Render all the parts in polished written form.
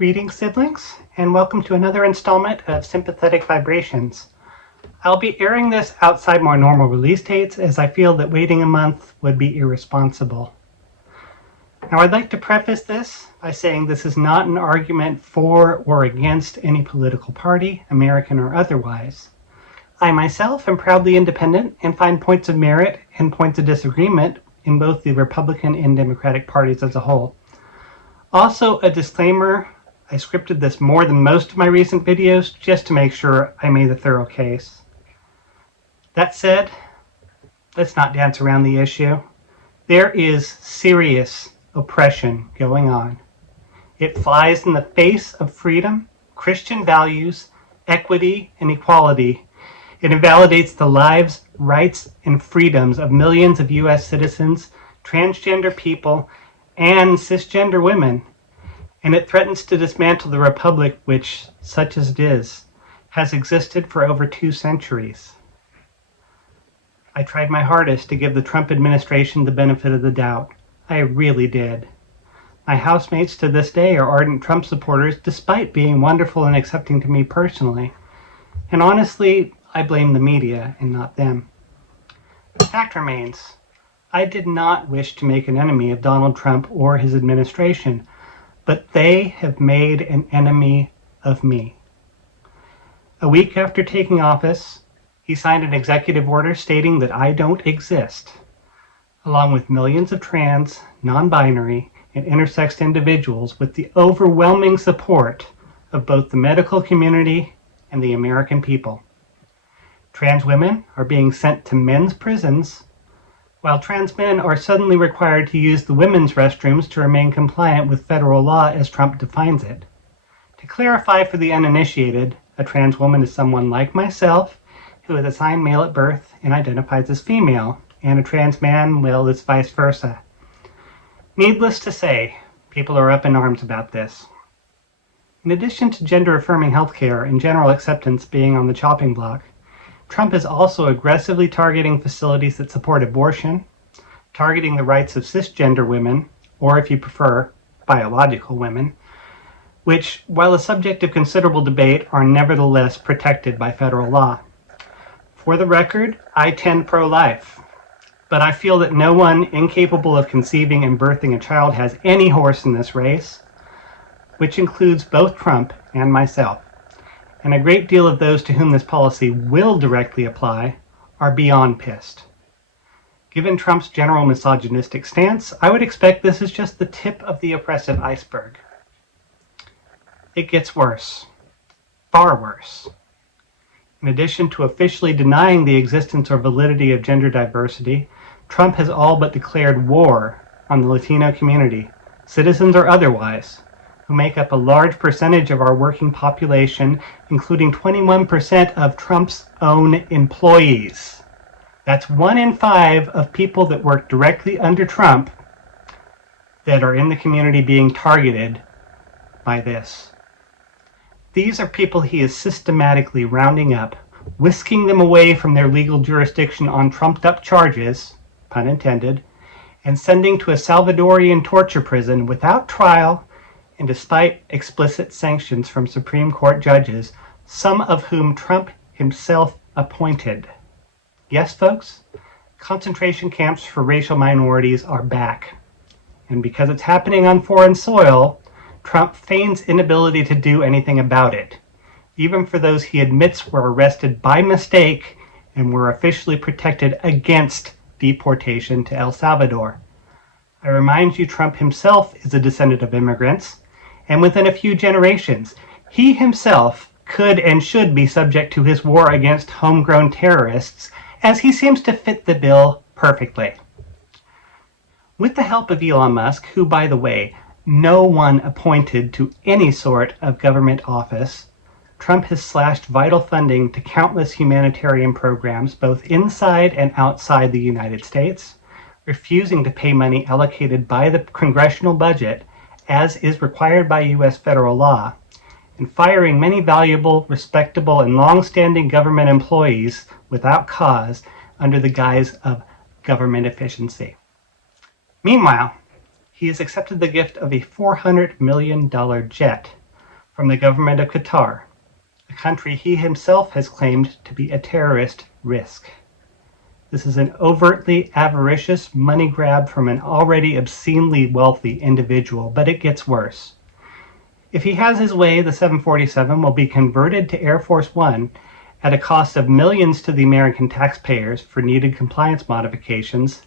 Greetings, siblings, and welcome to another installment of Sympathetic Vibrations. I'll be airing this outside more normal release dates as I feel that waiting a month would be irresponsible. Now, I'd like to preface this by saying this is not an argument for or against any political party, American or otherwise. I myself am proudly independent and find points of merit and points of disagreement in both the Republican and Democratic parties as a whole. Also, a disclaimer, I scripted this more than most of my recent videos just to make sure I made a thorough case. That said, let's not dance around the issue. There is serious oppression going on. It flies in the face of freedom, Christian values, equity, and equality. It invalidates the lives, rights, and freedoms of millions of U.S. citizens, transgender people, and cisgender women, and it threatens to dismantle the republic which, such as it is, has existed for over 2 centuries. I tried my hardest to give the Trump administration the benefit of the doubt. I really did. My housemates to this day are ardent Trump supporters despite being wonderful and accepting to me personally. And honestly, I blame the media and not them. The fact remains, I did not wish to make an enemy of Donald Trump or his administration, but they have made an enemy of me. A week after taking office, he signed an executive order stating that I don't exist, along with millions of trans, non-binary, and intersex individuals with the overwhelming support of both the medical community and the American people. Trans women are being sent to men's prisons, while trans men are suddenly required to use the women's restrooms to remain compliant with federal law as Trump defines it. To clarify for the uninitiated, a trans woman is someone like myself who is assigned male at birth and identifies as female, and a trans man, well, is vice versa. Needless to say, people are up in arms about this. In addition to gender-affirming healthcare and general acceptance being on the chopping block, Trump is also aggressively targeting facilities that support abortion, targeting the rights of cisgender women, or if you prefer, biological women, which, while a subject of considerable debate, are nevertheless protected by federal law. For the record, I tend pro-life, but I feel that no one incapable of conceiving and birthing a child has any horse in this race, which includes both Trump and myself. And a great deal of those to whom this policy will directly apply are beyond pissed. Given Trump's general misogynistic stance, I would expect this is just the tip of the oppressive iceberg. It gets worse. Far worse. In addition to officially denying the existence or validity of gender diversity, Trump has all but declared war on the Latino community, citizens or otherwise, who make up a large percentage of our working population, including 21% of Trump's own employees. That's 1 in 5 of people that work directly under Trump that are in the community being targeted by this. These are people he is systematically rounding up, whisking them away from their legal jurisdiction on trumped-up charges, pun intended, and sending to a Salvadorian torture prison without trial, and despite explicit sanctions from Supreme Court judges, some of whom Trump himself appointed. Yes, folks, concentration camps for racial minorities are back. And because it's happening on foreign soil, Trump feigns inability to do anything about it, even for those he admits were arrested by mistake and were officially protected against deportation to El Salvador. I remind you, Trump himself is a descendant of immigrants, and within a few generations, he himself could and should be subject to his war against homegrown terrorists, as he seems to fit the bill perfectly. With the help of Elon Musk, who, by the way, no one appointed to any sort of government office, Trump has slashed vital funding to countless humanitarian programs, both inside and outside the United States, refusing to pay money allocated by the congressional budget as is required by U.S. federal law, and firing many valuable, respectable, and long-standing government employees without cause under the guise of government efficiency. Meanwhile, he has accepted the gift of a $400 million jet from the government of Qatar, a country he himself has claimed to be a terrorist risk. This is an overtly avaricious money grab from an already obscenely wealthy individual, but it gets worse. If he has his way, the 747 will be converted to Air Force One at a cost of millions to the American taxpayers for needed compliance modifications,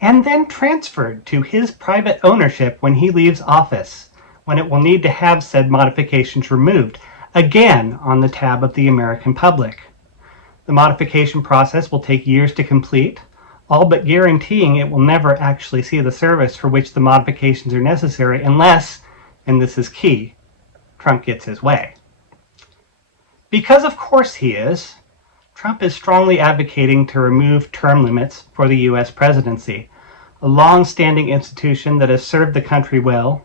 and then transferred to his private ownership when he leaves office, when it will need to have said modifications removed, again on the tab of the American public. The modification process will take years to complete, all but guaranteeing it will never actually see the service for which the modifications are necessary unless, and this is key, Trump gets his way. Because of course he is, Trump is strongly advocating to remove term limits for the U.S. presidency, a long-standing institution that has served the country well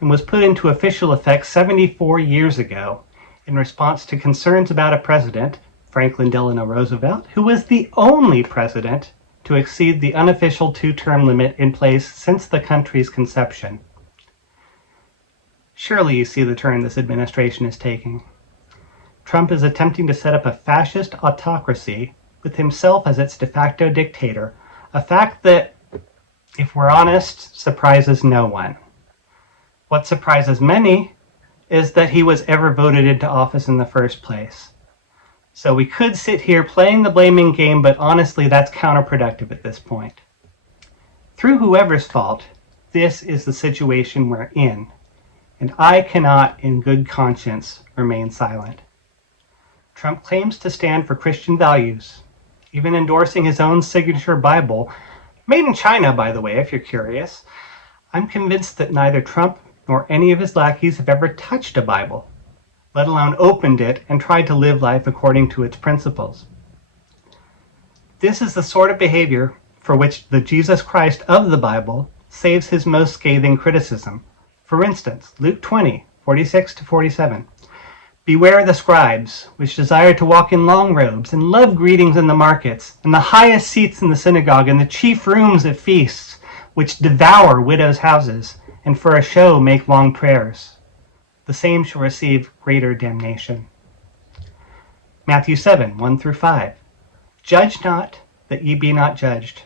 and was put into official effect 74 years ago in response to concerns about a president, Franklin Delano Roosevelt, who was the only president to exceed the unofficial two-term limit in place since the country's conception. Surely you see the turn this administration is taking. Trump is attempting to set up a fascist autocracy with himself as its de facto dictator, a fact that, if we're honest, surprises no one. What surprises many is that he was ever voted into office in the first place. So we could sit here playing the blaming game, but honestly that's counterproductive at this point. Through whoever's fault, this is the situation we're in, and I cannot in good conscience remain silent. Trump claims to stand for Christian values, even endorsing his own signature Bible, made in China by the way if you're curious. I'm convinced that neither Trump nor any of his lackeys have ever touched a Bible, let alone opened it and tried to live life according to its principles. This is the sort of behavior for which the Jesus Christ of the Bible saves his most scathing criticism. For instance, Luke 20, 46-47. Beware the scribes, which desire to walk in long robes, and love greetings in the markets, and the highest seats in the synagogue, and the chief rooms at feasts, which devour widows' houses, and for a show make long prayers. The same shall receive greater damnation. Matthew 7, 1-5. Judge not, that ye be not judged.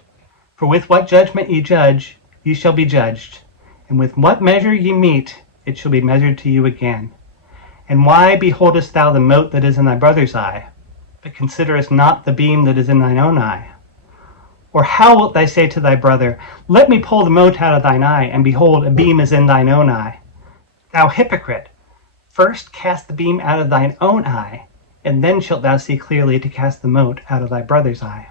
For with what judgment ye judge, ye shall be judged. And with what measure ye mete, it shall be measured to you again. And why beholdest thou the mote that is in thy brother's eye, but considerest not the beam that is in thine own eye? Or how wilt thou say to thy brother, Let me pull the mote out of thine eye, and behold, a beam is in thine own eye? Thou hypocrite, first cast the beam out of thine own eye, and then shalt thou see clearly to cast the mote out of thy brother's eye.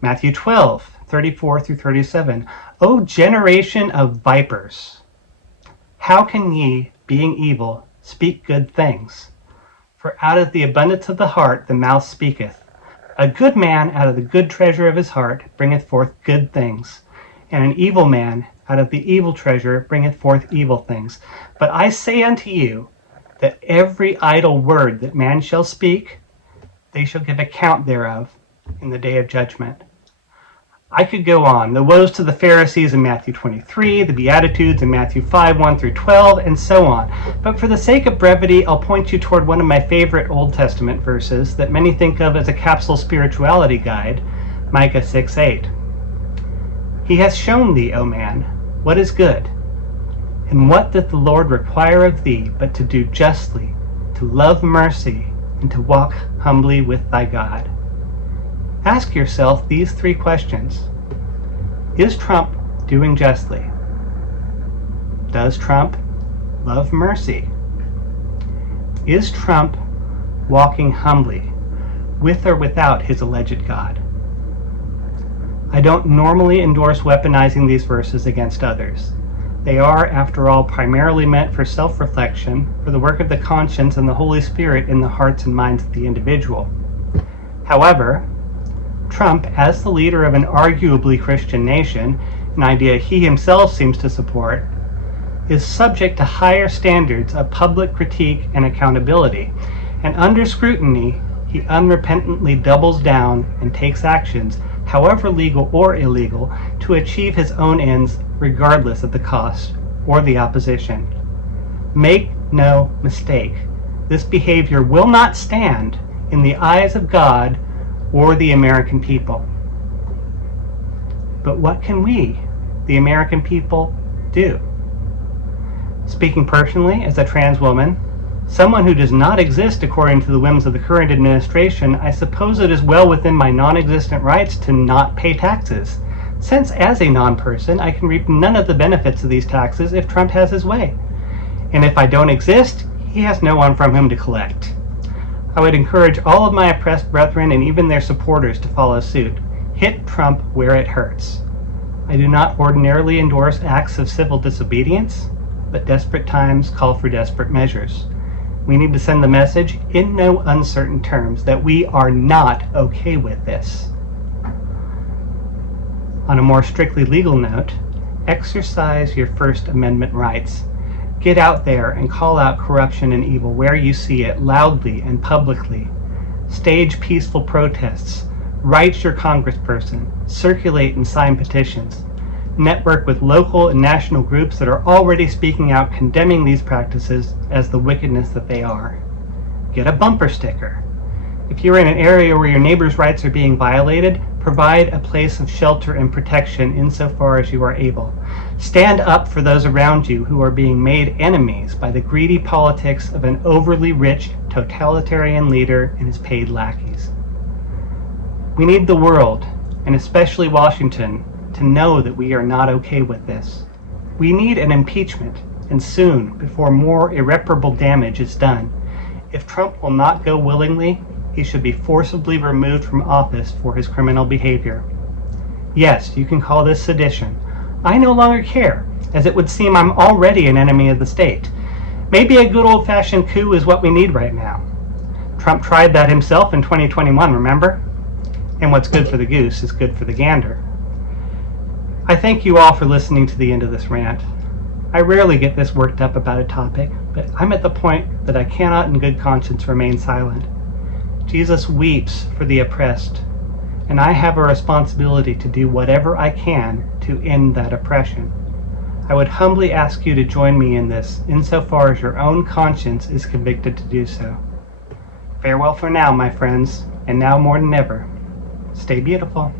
Matthew 12, 34-37. O generation of vipers, how can ye, being evil, speak good things? For out of the abundance of the heart the mouth speaketh. A good man out of the good treasure of his heart bringeth forth good things, and an evil man out of the evil treasure bringeth forth evil things. But I say unto you, that every idle word that man shall speak, they shall give account thereof in the day of judgment. I could go on. The woes to the Pharisees in Matthew 23, the Beatitudes in Matthew 5, 1-12, and so on. But for the sake of brevity, I'll point you toward one of my favorite Old Testament verses that many think of as a capsule spirituality guide, Micah 6:8. He hath shown thee, O man, what is good, and what doth the Lord require of thee, but to do justly, to love mercy, and to walk humbly with thy God. Ask yourself these three questions. Is Trump doing justly? Does Trump love mercy? Is Trump walking humbly, with or without his alleged God? I don't normally endorse weaponizing these verses against others. They are, after all, primarily meant for self-reflection, for the work of the conscience and the Holy Spirit in the hearts and minds of the individual. However, Trump, as the leader of an arguably Christian nation, an idea he himself seems to support, is subject to higher standards of public critique and accountability, and under scrutiny, he unrepentantly doubles down and takes actions, however legal or illegal, to achieve his own ends regardless of the cost or the opposition. Make no mistake. This behavior will not stand in the eyes of God or the American people. But what can we, the American people, do? Speaking personally, as a trans woman, someone who does not exist according to the whims of the current administration, I suppose it is well within my non-existent rights to not pay taxes, since as a non-person, I can reap none of the benefits of these taxes if Trump has his way. And if I don't exist, he has no one from whom to collect. I would encourage all of my oppressed brethren and even their supporters to follow suit. Hit Trump where it hurts. I do not ordinarily endorse acts of civil disobedience, but desperate times call for desperate measures. We need to send the message in no uncertain terms that we are not okay with this. On a more strictly legal note, exercise your First Amendment rights. Get out there and call out corruption and evil where you see it loudly and publicly. Stage peaceful protests. Write your congressperson. Circulate and sign petitions. Network with local and national groups that are already speaking out condemning these practices as the wickedness that they are. Get a bumper sticker. If you're in an area where your neighbor's rights are being violated, provide a place of shelter and protection insofar as you are able. Stand up for those around you who are being made enemies by the greedy politics of an overly rich totalitarian leader and his paid lackeys. We need the world, and especially Washington, to know that we are not okay with this. We need an impeachment, and soon, before more irreparable damage is done. If Trump will not go willingly, he should be forcibly removed from office for his criminal behavior. Yes, you can call this sedition. I no longer care, as it would seem I'm already an enemy of the state. Maybe a good old-fashioned coup is what we need right now. Trump tried that himself in 2021, remember? And what's good for the goose is good for the gander. I thank you all for listening to the end of this rant. I rarely get this worked up about a topic, but I'm at the point that I cannot in good conscience remain silent. Jesus weeps for the oppressed, and I have a responsibility to do whatever I can to end that oppression. I would humbly ask you to join me in this, insofar as your own conscience is convicted to do so. Farewell for now, my friends, and now more than ever, stay beautiful.